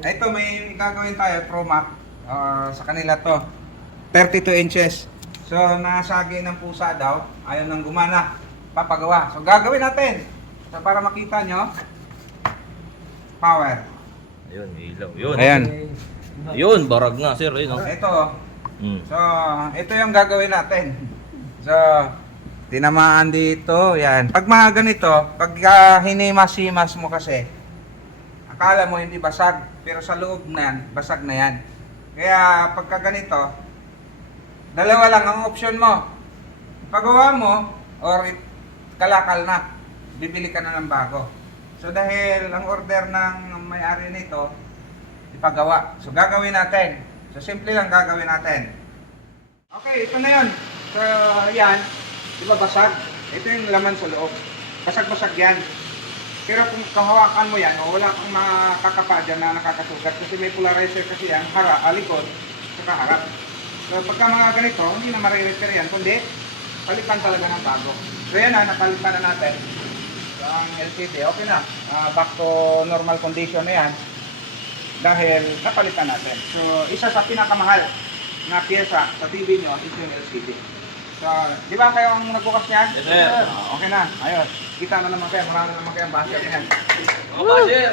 Ito, may gagawin tayo, ProMac. Sa kanila to. 32 inches. So, nasagi ng pusa daw. Ayaw nang gumana. Papagawa. So, gagawin natin. So, para makita nyo. Power. Ayun, ilaw. Yun. Ayan. Yun, barag nga, sir. Ayun, oh. Ito. Mm. So, ito yung gagawin natin. So, tinamaan dito. Yan. Pag mga ganito, pag hinimas-himas mo kasi, akala mo hindi basag. Pero sa loob na yan, basag na yan. Kaya pagka ganito, dalawa lang ang option mo. Pagawa mo, or kalakal na. Bibili ka na ng bago. So dahil ang order ng may-ari nito, ipagawa. So gagawin natin. So simple lang gagawin natin. Okay, ito na yun. So yan, di ba basag? Ito yung laman sa loob. Basag-basag yan. Pero kung kahawakan mo yan, wala kang makakapa dyan na nakakasugat kasi may polarizer kasi yan, likod, saka harap. So pagka mga ganito, hindi na marirepair yan, kundi palitan talaga ng bago. So yan na, napalitan na natin. So ang LCD, okay na. Back to normal condition na yan. Dahil napalitan natin. So isa sa pinakamahal na pyesa sa TV nyo is yung LCD. So, di ba kayo ang nagbukas niyan? Yes, sir. Okay na, ayos. Kita na naman kayo, marami naman kayong basket yan. Oh, basher!